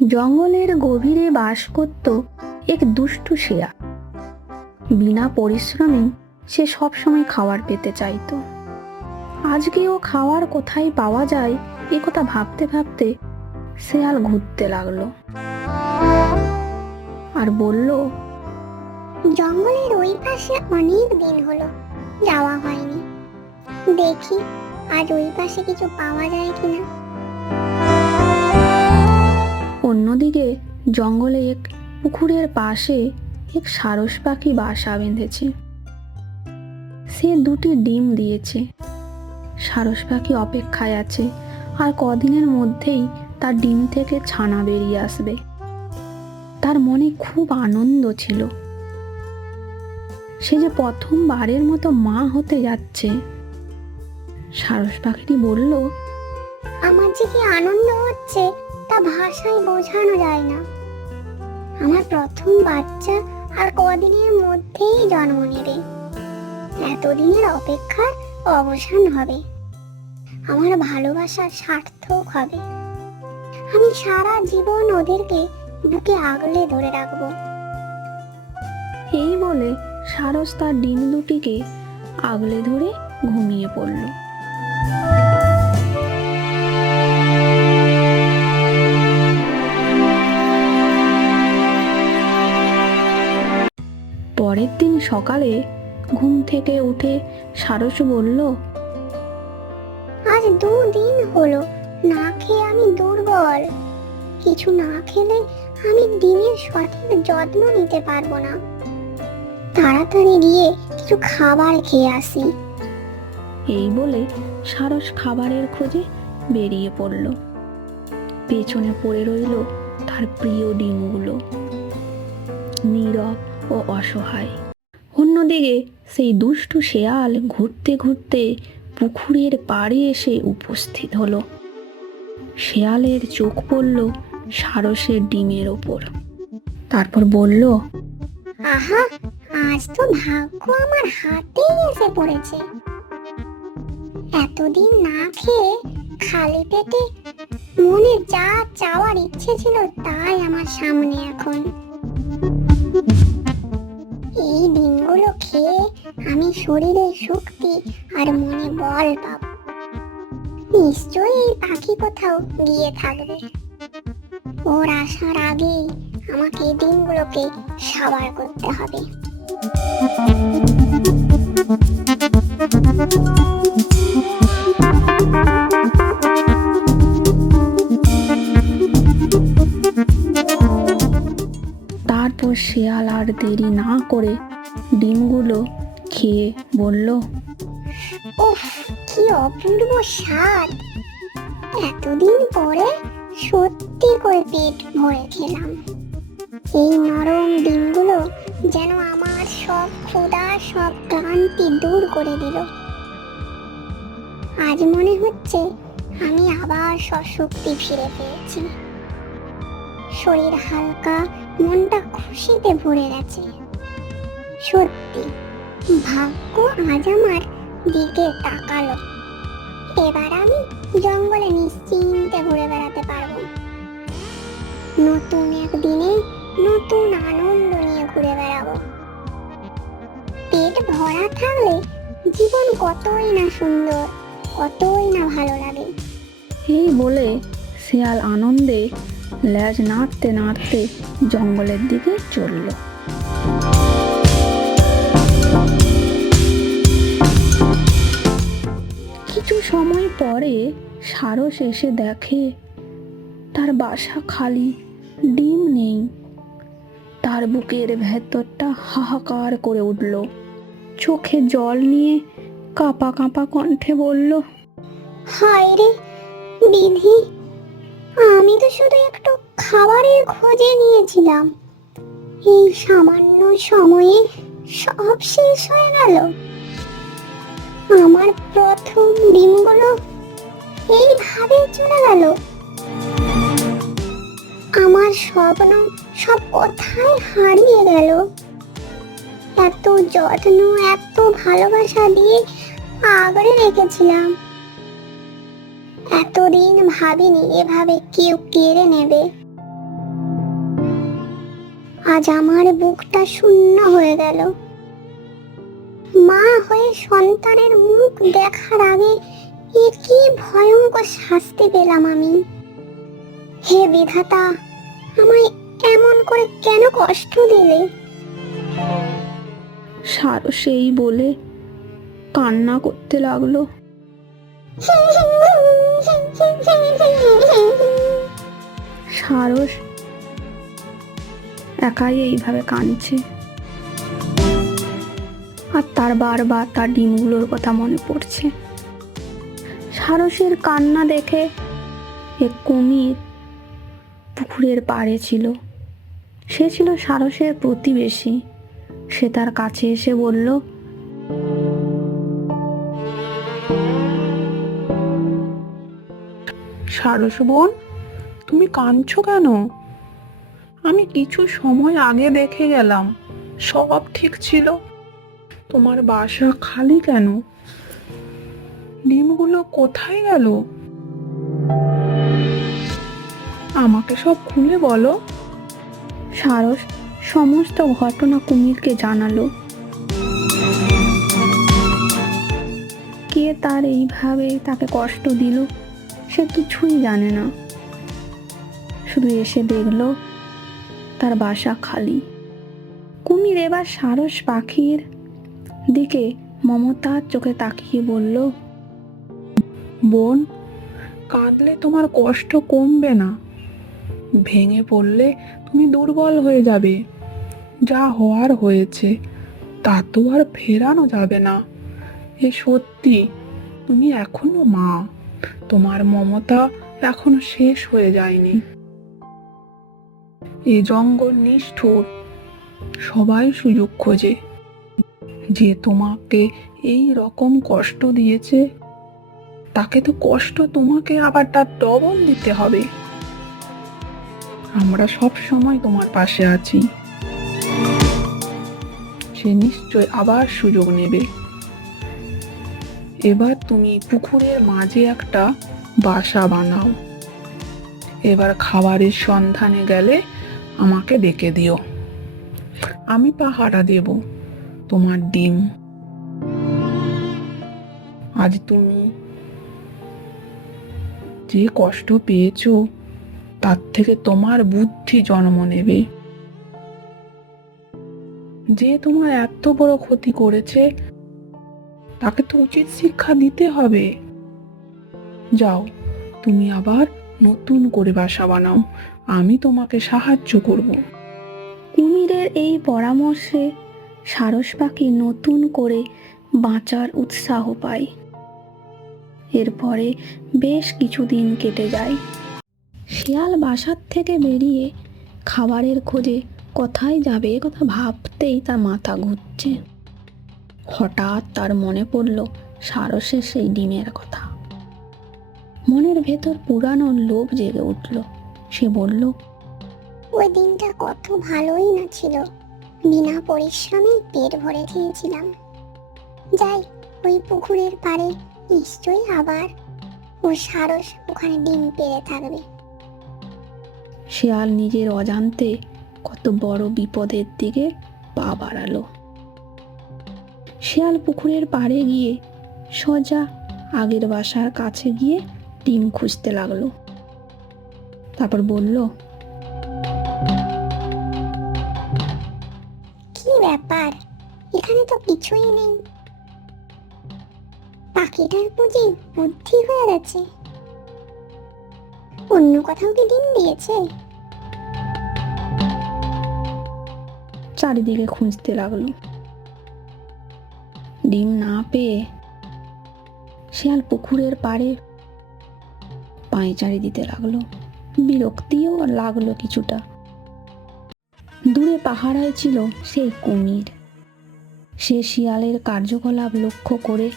জঙ্গলের গভীরে বাস করত এক দুষ্টু শেয়াল। বিনা পরিশ্রমে সে সবসময় খাবার পেতে চাইতো। আজকেও খাওয়ার কোথায় পাওয়া যায় এ কথা ভাবতে ভাবতে শেয়াল ঘুরতে লাগলো আর বলল, জঙ্গলের ওই পাশে অনেক দিন হলো যাওয়া হয়নি, দেখি আজ ওই পাশে কিছু পাওয়া যায় কিনা। অন্যদিকে জঙ্গলে এক পুকুরের পাশে এক সারস পাখি বাসা বেঁধেছে। সে দুটি ডিম দিয়েছে। সারস পাখি অপেক্ষায় আছে, আর কদিনের মধ্যেই তার ডিম থেকে ছানা বেরিয়ে আসবে। তার মনে খুব আনন্দ ছিল। সে যে প্রথমবারের মতো মা হতে যাচ্ছে। সারস পাখিটি বলল, আমার যে কি আনন্দ হচ্ছে তা ভাষায় বোঝানো যায় না। আমার প্রথম বাচ্চা আর কদিনের মধ্যেই জন্ম নেবে। এতদিনের অপেক্ষার অবসান হবে। আমার ভালোবাসার সার্থক হবে। আমি সারা জীবন ওদেরকে বুকে আগলে ধরে রাখবো। এই বলে সারস তার ডিম দুটিকে আগলে ধরে ঘুমিয়ে পড়ল। পরের দিন সকালে ঘুম থেকে উঠে সারস বলল, আজ 2 দিন হলো না খেয়ে আমি দুর্বল। কিছু না খেলে আমি ডিমের সঠিক যত্ন নিতে পারবো না। তাড়াতাড়ি গিয়ে কিছু খাবার খেয়ে আসি। এই বলে সারস খাবারের খোঁজে বেরিয়ে পড়ল। পেছনে পড়ে রইল তার প্রিয় ডিমগুলো, নীরব ও অসহায়। অন্যদিকে সেই দুষ্টু শেয়াল ঘুরতে ঘুরতে পুকুরের পাড়ে এসে উপস্থিত হলো। শেয়ালের চোখ পড়ল সারসের ডিমের ওপর। তারপর বলল, আহা, আজ তো ভাগ্য আমার হাতেই এসে পড়েছে। এতদিন না খেয়ে খালি পেটে মনে যা চাওয়ার ইচ্ছে ছিল তাই আমার সামনে এখন। এই দিনগুলো খেয়ে আমি শরীরে শক্তি আর মনে বল পাবো। নিশ্চয়ই এই পাখি কোথাও গিয়ে থাকবে। ওর আসার আগেই আমাকে এই দিনগুলোকে সাবার করতে হবে। তারপর শেয়াল আর দেরি না করে ডিমগুলো খেয়ে বলল, উফ, কি অপূর্ব স্বাদ! এতদিন পরে সত্যি করে পেট ভরে খেলাম। এই নরম ডিমগুলো যেন আমার সব ক্ষুধা, সব ক্লান্তি দূর করে দিল। আজ মনে হচ্ছে আমি আবার সশক্তি ফিরে পেয়েছি। শরীর হালকা, মনটা খুশিতে ভরে গেছে। সত্যি ভাগ্য আজ আমার দিকে তাকালো। এবার আমি জঙ্গলে নিশ্চিন্তে ঘুরে বেড়াতে পারবো। নতুন এক দিনে নতুন আনন্দ নিয়ে ঘুরে বেড়াবো। পেট ভরা থাকলে জীবন কতই না সুন্দর, কতই না ভালো লাগে। এই বলে শেয়াল আনন্দে লেজ নাড়তে নাড়তে জঙ্গলের দিকে চলল। কিছু সময় পরে সারস এসে দেখে তার বাসা খালি, ডিম নেই। তার বুকের ভেতরটা হাহাকার করে উঠল। চোখে জল নিয়ে কাঁপা কাঁপা কণ্ঠে বলল, হায় রে বিধি, আমি তো শুধু একটু খাবারের খোঁজে নিয়েছিলাম। এই সামান্য সময়ে সব শেষ হয়ে গেল। আমার প্রথম ডিমগুলো এইভাবে চলে গেল। আমার স্বপ্ন সব কোথায় হারিয়ে গেল। এত যত্ন, এত ভালোবাসা দিয়ে আগলে রেখেছিলাম। এতদিন ভাবিনি এভাবে কেউ কেড়ে নেবে। আজ আমার বুকটা শূন্য হয়ে গেল। মা হয়ে সন্তানের মুখ দেখার আগে এ কি ভয়ঙ্কর শাস্তি পেলাম আমি। হে বিধাতা, আমায় এমন করে কেন কষ্ট দিলে? সারস এই বলে কান্না করতে লাগলো। সারস একাই এইভাবে কাঁদছে, আর তার বারবার তার ডিমগুলোর কথা মনে পড়ছে। সারসের কান্না দেখে এক কুমির পুকুরের পাড়ে ছিল। সে ছিল সারসের প্রতিবেশী। সে তার কাছে এসে বলল, সারস বোন, তুমি কাঁদছো কেন? আমি কিছু সময় আগে দেখে গেলাম, সব ঠিক ছিল। তোমার বাসা খালি কেন? ডিমগুলো কোথায় গেল? আমাকে সব খুলে বলো। সারস সমস্ত ঘটনা কুমিরকে জানালো। কে তার এইভাবে তাকে কষ্ট দিল সে কিছুই জানে না। শুধু এসে দেখলো তার বাসা খালি। কুমির এবার সারস পাখির দিকে মমতার চোখে তাকিয়ে বলল, বোন, কাঁদলে তোমার কষ্ট কমবে না। ভেঙে পড়লে তুমি দুর্বল হয়ে যাবে। যা হওয়ার হয়েছে, তা তো আর ফেরানো যাবে না। এ সত্যি, তুমি এখনো মা। তোমার মমতা এখনো শেষ হয়ে যায়নি। এ জঙ্গল নিষ্ঠুর, সবাই সুযোগ খোঁজে। যে তোমাকে এই রকম কষ্ট দিয়েছে, তাকে তো কষ্ট তোমাকে আবার তার ডবল দিতে হবে। আমরা সব সময় তোমার পাশে আছি। সে নিশ্চয় আবার সুযোগ নেবে। এবার তুমি পুকুরের মাঝে একটা বাসা বানাও। এবার খাবারের সন্ধানে গেলে আমাকে ডেকে দিও। আমি পাহারা দেব তোমার ডিম। আজ তুমি যে কষ্ট পেয়েছো, তার থেকে তোমার বুদ্ধি জন্ম নেবে। যে তোমার এত বড় ক্ষতি করেছে, তাকে তো উচিত শিক্ষা দিতে হবে। যাও, তুমি আবার নতুন করে বাসা বানাও। আমি তোমাকে সাহায্য করব। কুমিরের এই পরামর্শে সারস পাখি নতুন করে বাঁচার উৎসাহ পায়। এরপরে বেশ কিছুদিন কেটে যায়। শিয়াল বাসার থেকে বেরিয়ে খাবারের খোঁজে কোথায় যাবে এ কথা ভাবতেই তার মাথা ঘুরছে। হঠাৎ তার মনে পড়ল সারসের সেই ডিমের কথা। মনের ভেতর পুরানো লোভ জেগে উঠল। সে বলল, ওই দিনটা কত ভালোই না ছিল। বিনা পরিশ্রমে পেট ভরে খেয়েছিলাম। যাই, ওই পুকুরের পাড়ে নিশ্চয়ই আবার ও সারস ওখানে ডিম পেড়ে থাকবে। শিয়াল নিজের অজান্তে কত বড় বিপদের দিকে পা বাড়ালো। শিয়াল পুকুরের পাড়ে গিয়ে সোজা আগের বাসার কাছে গিয়ে ডিম খুঁজতে লাগলো। তারপর বলল, কি ব্যাপার, এখানে তো কিছুই নেই। পাখিটার বুঝি বুদ্ধি হয়ে গেছে? অন্য কোথাও কি ডিম দিয়েছে? চারিদিকে খুঁজতে লাগলো। ডিম না পেয়ে শিয়াল পুকুরের পাড়ে পায়চারি দিতে লাগলো। বিরক্তিও লাগলো কিছুটা। দূরে পাহারায় ছিল সেই কুমির। সে শিয়ালের কার্যকলাপ লক্ষ্য করে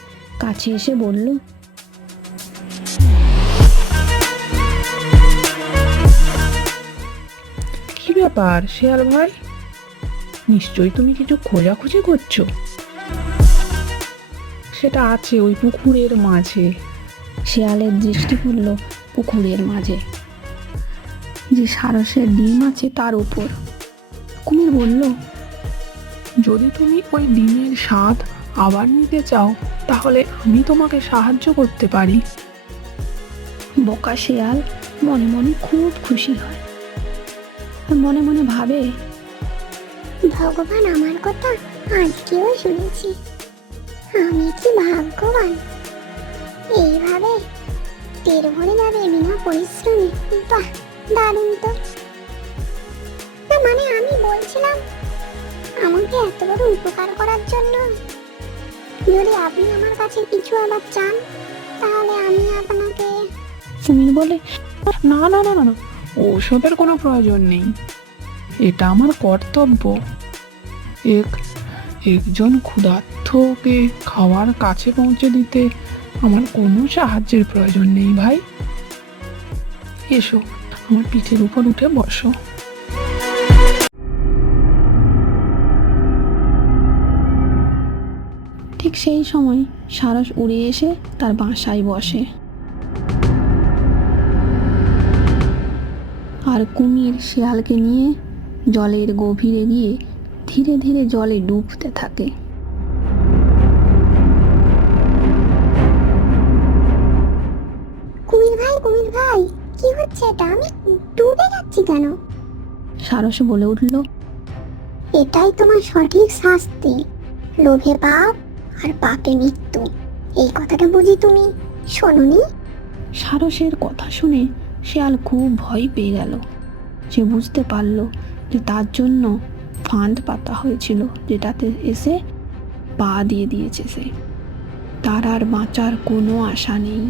কাছে এসে বলল, কি ব্যাপার শিয়াল ভাই? নিশ্চয়ই তুমি কিছু খোঁজাখুঁজি করছো। সেটা আছে ওই পুকুরের মাঝে। শিয়ালের দৃষ্টি পড়ল পুকুরের মাঝে যে সারসের ডিম আছে তার উপর। কুমির বলল, যদি তুমি ওই ডিমের স্বাদ আবার নিতে চাও তাহলে আমি তোমাকে সাহায্য করতে পারি। বোকা শেয়াল মনে মনে খুব খুশি হয় আর মনে মনে ভাবে, ভগবান আমার কথা আজকেও শুনেছি। আমি কি ভাগ্যবান। এইভাবে পেট ভরে যাবে বিনা পরিশ্রমে। বাহ, দারুণ তো। না মানে আমি বলছিলাম, আমাকে এত বড় উপকার করার জন্য যদি আপনি আমার কাছে কিছু আবার চান তাহলে আমি আপনাকে। কুমির বলে, না না না না না, ওসবের কোনো প্রয়োজন নেই। এটা আমার কর্তব্য। একজন ক্ষুধার্তকে খাওয়ার কাছে পৌঁছে দিতে আমার কোনো সাহায্যের প্রয়োজন নেই ভাই। এসো, আমার পিঠের উপর উঠে বসো। ঠিক সেই সময় সারস উড়ে এসে তার বাসায় বসে। আর কুমির শিয়ালকে নিয়ে জলের গভীরে গিয়ে ধীরে ধীরে জলে ডুবতে থাকে। কুমির ভাই, কি হচ্ছে এটা? আমি ডুবে যাচ্ছি কেন? সারস বলে উঠল, এটাই তোমার সঠিক শাস্তি। লোভে পাপ আর পাপে মৃত্যু। এই কথাটা বুঝি তুমি শোনোনি? সারসের কথা শুনে শিয়াল খুব ভয় পেয়ে গেল। সে বুঝতে পারল যে তার জন্য ফাঁদ পাতা হয়েছিল, যেটাতে এসে পা দিয়ে দিয়েছে সে। তার আর বাঁচার কোনো আশা নেই।